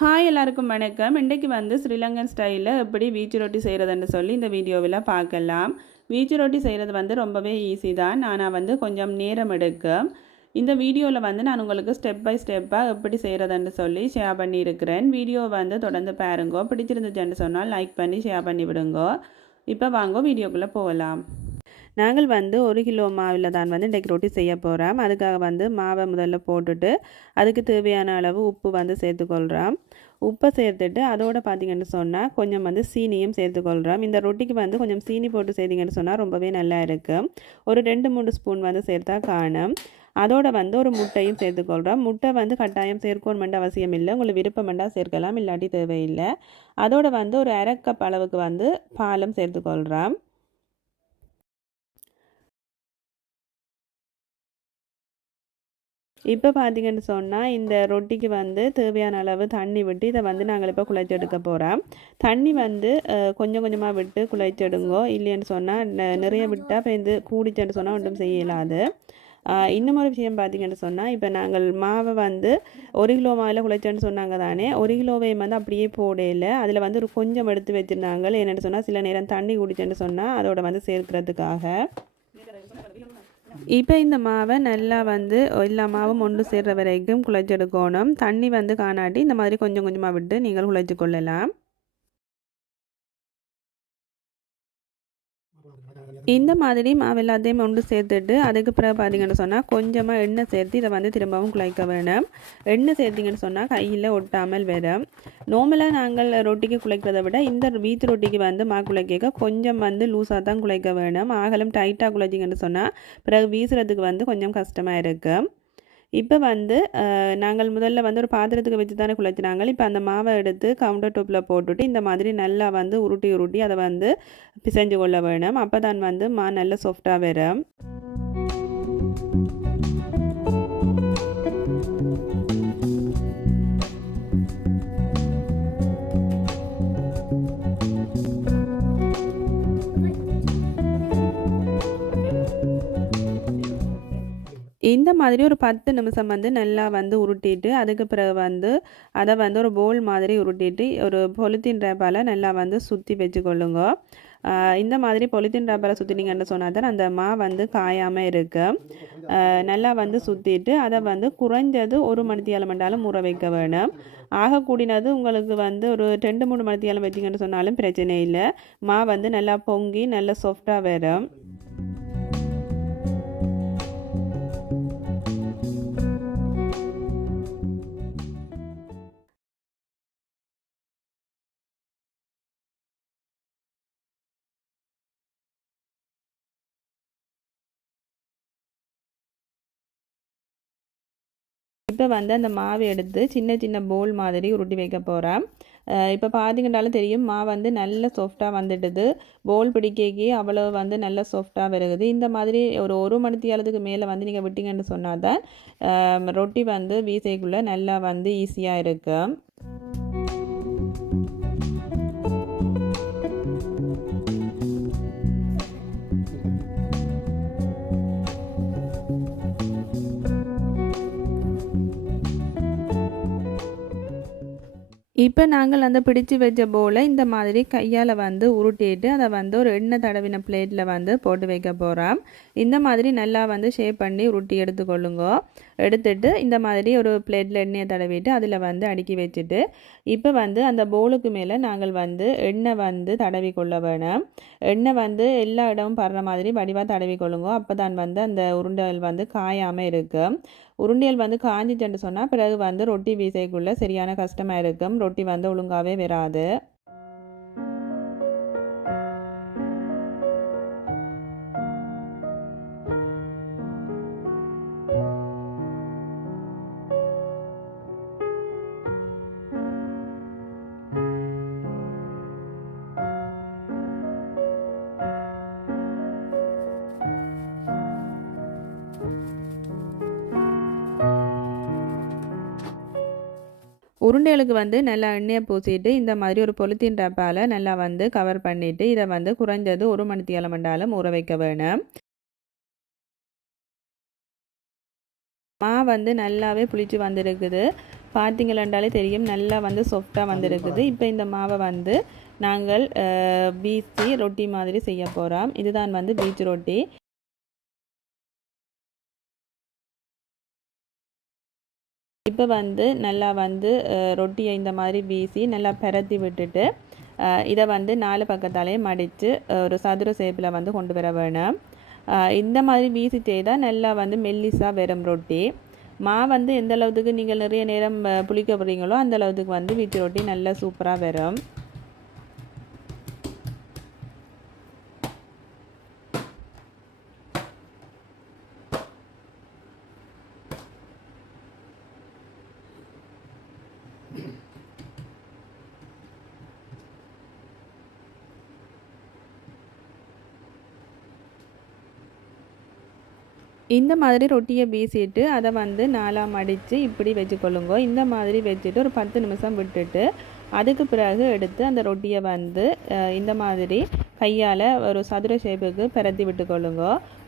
Hi எல்லாருக்கும் வணக்கம். இன்றைக்கு வந்து ஸ்ரீலங்கன் ஸ்டைலில் எப்படி வீச்சு ரொட்டி செய்கிறதுன்னு சொல்லி இந்த வீடியோவில் பார்க்கலாம். வீச்சு ரொட்டி செய்கிறது வந்து ரொம்பவே ஈஸி தான். ஆனால் வந்து கொஞ்சம் நேரம் எடுக்கும். இந்த வீடியோவில் வந்து நான் உங்களுக்கு ஸ்டெப் பை ஸ்டெப்பாக எப்படி செய்கிறதுன்னு சொல்லி ஷேர் பண்ணியிருக்கிறேன். வீடியோ வந்து தொடர்ந்து பாருங்கோ. பிடிச்சிருந்துச்சுன்னு சொன்னால் லைக் பண்ணி ஷேர் பண்ணி விடுங்கோ இப்போ வாங்கோ வீடியோக்குள்ளே போகலாம். நாங்கள் வந்து ஒரு கிலோ மாவில் தான் வந்து இன்றைக்கு ரொட்டி செய்ய போகிறோம் அதுக்காக வந்து மாவை முதல்ல போட்டுட்டு அதுக்கு தேவையான அளவு உப்பு வந்து சேர்த்துக்கொள்கிறோம் உப்பை சேர்த்துட்டு அதோட பார்த்திங்கன்னு சொன்னால் கொஞ்சம் வந்து சீனியும் சேர்த்துக்கொள்கிறோம் இந்த ரொட்டிக்கு வந்து கொஞ்சம் சீனி போட்டு செய்திங்கன்னு சொன்னால் ரொம்பவே நல்லா இருக்கும் ஒரு ரெண்டு மூணு ஸ்பூன் வந்து சேர்த்தா காணும். அதோட வந்து ஒரு முட்டையும் சேர்த்துக்கொள்கிறோம் முட்டை வந்து கட்டாயம் சேர்க்கணுமெண்ட் அவசியம் இல்லை. உங்களுக்கு விருப்பமெண்டா சேர்க்கலாம் இல்லாட்டி தேவையில்லை. அதோட வந்து ஒரு அரை கப் அளவுக்கு வந்து பாலும் சேர்த்துக்கொள்கிறோம் இப்போ பார்த்தீங்கன்னு சொன்னால் இந்த ரொட்டிக்கு வந்து தேவையான அளவு தண்ணி விட்டு இதை வந்து நாங்கள் இப்போ குழைச்சி எடுக்க போகிறோம் தண்ணி வந்து கொஞ்சம் கொஞ்சமாக விட்டு குழைச்செடுங்கோ இல்லைன்னு சொன்னால் நிறைய விட்டால் இப்போ இது கூடிச்சுன்னு சொன்னால் ஒன்றும் செய்யலாது. இன்னும் ஒரு விஷயம் பார்த்தீங்கன்னு சொன்னால் இப்போ நாங்கள் மாவை வந்து ஒரு கிலோ மாவில் குழைச்சோன்னு சொன்னாங்க தானே ஒரு கிலோவையும் வந்து அப்படியே போடையில் அதில் வந்து ஒரு கொஞ்சம் எடுத்து வச்சுருந்தாங்க. என்னென்னு சொன்னால் சில நேரம் தண்ணி குடிச்சேன்னு சொன்னால் அதோட வந்து சேர்க்கிறதுக்காக. இப்போ இந்த மாவை நல்லா வந்து எல்லா மாவும் ஒன்று சேர்கிற வரைக்கும் குழைச்செடுக்கணும் தண்ணி வந்து காணாட்டி இந்த மாதிரி கொஞ்சம் கொஞ்சமாக விட்டு நீங்கள் குழைச்சி கொள்ளலாம். இந்த மாதிரி மாவு எல்லாத்தையும் ஒன்று சேர்த்துட்டு அதுக்கு பிறகு பார்த்தீங்கன்னு சொன்னால் கொஞ்சமாக எண்ணெய் சேர்த்து இதை வந்து திரும்பவும் குழைக்க வேணும். எண்ணெய் சேர்த்திங்கன்னு சொன்னால் கையில் ஒட்டாமல் வரும் நார்மலாக நாங்கள் ரொட்டிக்கு குழைக்கிறத விட இந்த வீத்து ரொட்டிக்கு வந்து மா குழைக்க கொஞ்சம் வந்து லூஸாக தான் குழைக்க வேணும். ஆகலும் டைட்டாக குழைச்சிங்கன்னு சொன்னால் பிறகு வீசுறதுக்கு வந்து கொஞ்சம் கஷ்டமாக இருக்குது இப்போ வந்து நாங்கள் முதல்ல வந்து ஒரு பாத்திரத்துக்கு வச்சு தானே குழைச்சினாங்க இப்போ அந்த மாவை எடுத்து கவுண்டர் டோப்பில் போட்டுட்டு இந்த மாதிரி நல்லா வந்து உருட்டி உருட்டி அதை வந்து பிசைஞ்சு கொள்ள வேணும். அப்போ தான் வந்து மா நல்ல சாஃப்டாக வரும். இந்த மாதிரி ஒரு பத்து நிமிஷம் வந்து நல்லா வந்து உருட்டிட்டு அதுக்கு பிறகு வந்து அதை வந்து ஒரு போல் மாதிரி உருட்டிட்டு ஒரு பொலித்தீன் ரேப்பால் நல்லா வந்து சுற்றி வச்சுக்கொள்ளுங்க. இந்த மாதிரி பொலித்தீன் ரேப்பால் சுற்றினீங்கன்னு சொன்னால் தான் அந்த மா வந்து காயாமல் இருக்கு. நல்லா வந்து சுற்றிட்டு அதை வந்து குறைஞ்சது ஒரு மணித்தியாலம் மண்டாலும் ஊற வைக்க வேணும். ஆக கூடினது உங்களுக்கு வந்து ஒரு ரெண்டு மூணு மணித்தியாலம் வச்சிங்கன்னு சொன்னாலும் பிரச்சனை இல்லை. மா வந்து நல்லா பொங்கி நல்லா சாஃப்டாக வரும். இப்போ வந்து அந்த மாவை எடுத்து சின்ன சின்ன போல் மாதிரி உருட்டி வைக்க போகிறேன் இப்போ பார்த்தீங்கன்னாலும் தெரியும் மா வந்து நல்ல சாஃப்டாக வந்துடுது. போல் பிடிக்கி அவ்வளோ வந்து நல்ல சாஃப்டாக வருகுது இந்த மாதிரி ஒரு ஒரு மணித்தியாலத்துக்கு மேலே வந்து நீங்கள் விட்டிங்கன்னு சொன்னால் தான் ரொட்டி வந்து வீசைக்குள்ளே நல்லா வந்து ஈஸியாக இருக்குது இப்போ நாங்கள் அந்த பிடிச்சி வச்ச போல் இந்த மாதிரி கையால் வந்து உருட்டிட்டு அதை வந்து ஒரு எண்ணெய் தடவின பிளேட்டில் வந்து போட்டு வைக்க போகிறோம் இந்த மாதிரி நல்லா வந்து ஷேப் பண்ணி உருட்டி எடுத்துக்கொள்ளுங்க. எடுத்துட்டு இந்த மாதிரி ஒரு பிளேட்டில் எண்ணெயை தடவிட்டு அதில் வந்து அடுக்கி வச்சுட்டு இப்போ வந்து அந்த போலுக்கு மேலே நாங்கள் வந்து எண்ணெய் வந்து தடவி கொள்ள வேணும். எண்ணெய் வந்து எல்லா இடமும் படுற மாதிரி வடிவாக தடவி கொள்ளுங்க. அப்போ தான் வந்து அந்த உருண்டைகள் வந்து காயாமல் இருக்கும். உருண்டியல் வந்து காஞ்சிச்சுன்னு சொன்னால் பிறகு வந்து ரொட்டி வீசைக்குள்ளே சரியான கஷ்டமாக இருக்கும். ரொட்டி வந்து ஒழுங்காகவே வராது. உருண்டைகளுக்கு வந்து நல்லா எண்ணெயை பூசிட்டு இந்த மாதிரி ஒரு பொலித்தீன் டப்பால் நல்லா வந்து கவர் பண்ணிவிட்டு இதை வந்து குறைஞ்சது ஒரு மணி மண்டாலும் ஊற வைக்க வேணும். மா வந்து நல்லாவே புளிச்சு வந்திருக்குது. பார்த்தீங்களாண்டாலே தெரியும். நல்லா வந்து சாஃப்டாக வந்திருக்குது. இப்போ இந்த மாவை வந்து நாங்கள் பீச்சி ரொட்டி மாதிரி செய்ய போகிறோம் இதுதான் வந்து பீச் ரொட்டி. இப்போ வந்து நல்லா வந்து ரொட்டியை இந்த மாதிரி வீசி நல்லா பரத்தி விட்டுட்டு இதை வந்து நாலு பக்கத்தாலே மடித்து ஒரு சதுர சேப்பில் வந்து கொண்டு வர வேணும். இந்த மாதிரி வீசி செய்தால் நல்லா வந்து மெல்லிஸாக வரும் ரொட்டி. மா வந்து எந்த அளவுக்கு நீங்கள் நிறைய நேரம் புளிக்க போகிறீங்களோ அந்த அளவுக்கு வந்து வீட்டு ரொட்டி நல்லா சூப்பராக வரும். இந்த மாதிரி ரொட்டியை வீசிட்டு அதை வந்து நாலாக மடித்து இப்படி வச்சுக்கொள்ளுங்க. இந்த மாதிரி வச்சுட்டு ஒரு பத்து நிமிஷம் விட்டுட்டு அதுக்கு பிறகு எடுத்து அந்த ரொட்டியை வந்து இந்த மாதிரி கையால் ஒரு சதுர ஷேப்புக்கு பரத்தி விட்டுக்கொள்ளுங்க.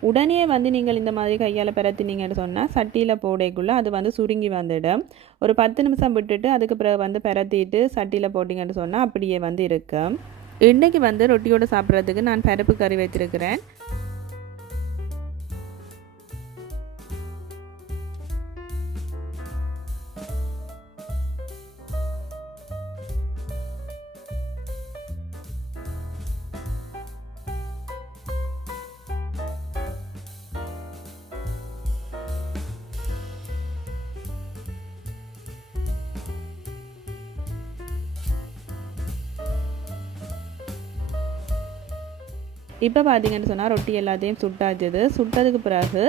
உடனே வந்து நீங்கள் இந்த மாதிரி கையால் பரத்தினீங்கன்னு சொன்னால் சட்டியில் போடைக்குள்ளே அது வந்து சுருங்கி வந்துடும். ஒரு பத்து நிமிஷம் விட்டுட்டு அதுக்கு பிறகு வந்து பரத்திட்டு சட்டியில் போட்டிங்கன்னு சொன்னால் அப்படியே வந்து இருக்கும். இன்றைக்கி வந்து ரொட்டியோடு சாப்பிட்றதுக்கு நான் பருப்பு கறி வச்சிருக்கிறேன். இப்போ பார்த்தீங்கன்னு சொன்னால் ரொட்டி எல்லாத்தையும் சுட்டாச்சது. சுட்டதுக்கு பிறகு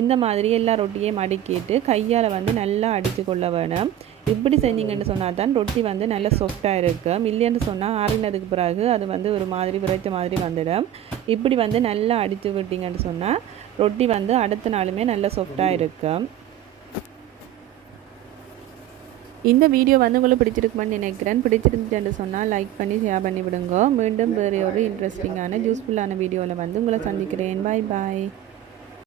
இந்த மாதிரி எல்லா ரொட்டியையும் மடக்கிட்டு கையால் வந்து நல்லா அடித்து கொள்ள வேணும். இப்படி செஞ்சீங்கன்னு சொன்னால் தான் ரொட்டி வந்து நல்லா சாஃப்டாக இருக்கும். இல்லைன்னு சொன்னால் ஆறினதுக்கு பிறகு அது வந்து ஒரு மாதிரி விரைச்ச மாதிரி வந்துடும். இப்படி வந்து நல்லா அடித்து விட்டீங்கன்னு சொன்னால் ரொட்டி வந்து அடுத்த நாளுமே நல்லா சாஃப்டாக இருக்கும். இந்த வீடியோ வந்து உங்களுக்கு பிடிச்சிருக்குமென்னு நினைக்கிறேன். பிடிச்சிருந்துச்சுன்னு சொன்னால் லைக் பண்ணி ஷேர் பண்ணி விடுங்க மீண்டும் வேறு ஒரு இன்ட்ரெஸ்டிங்கான யூஸ்ஃபுல்லான வீடியோவில் வந்து உங்களை சந்திக்கிறேன். பாய் பாய்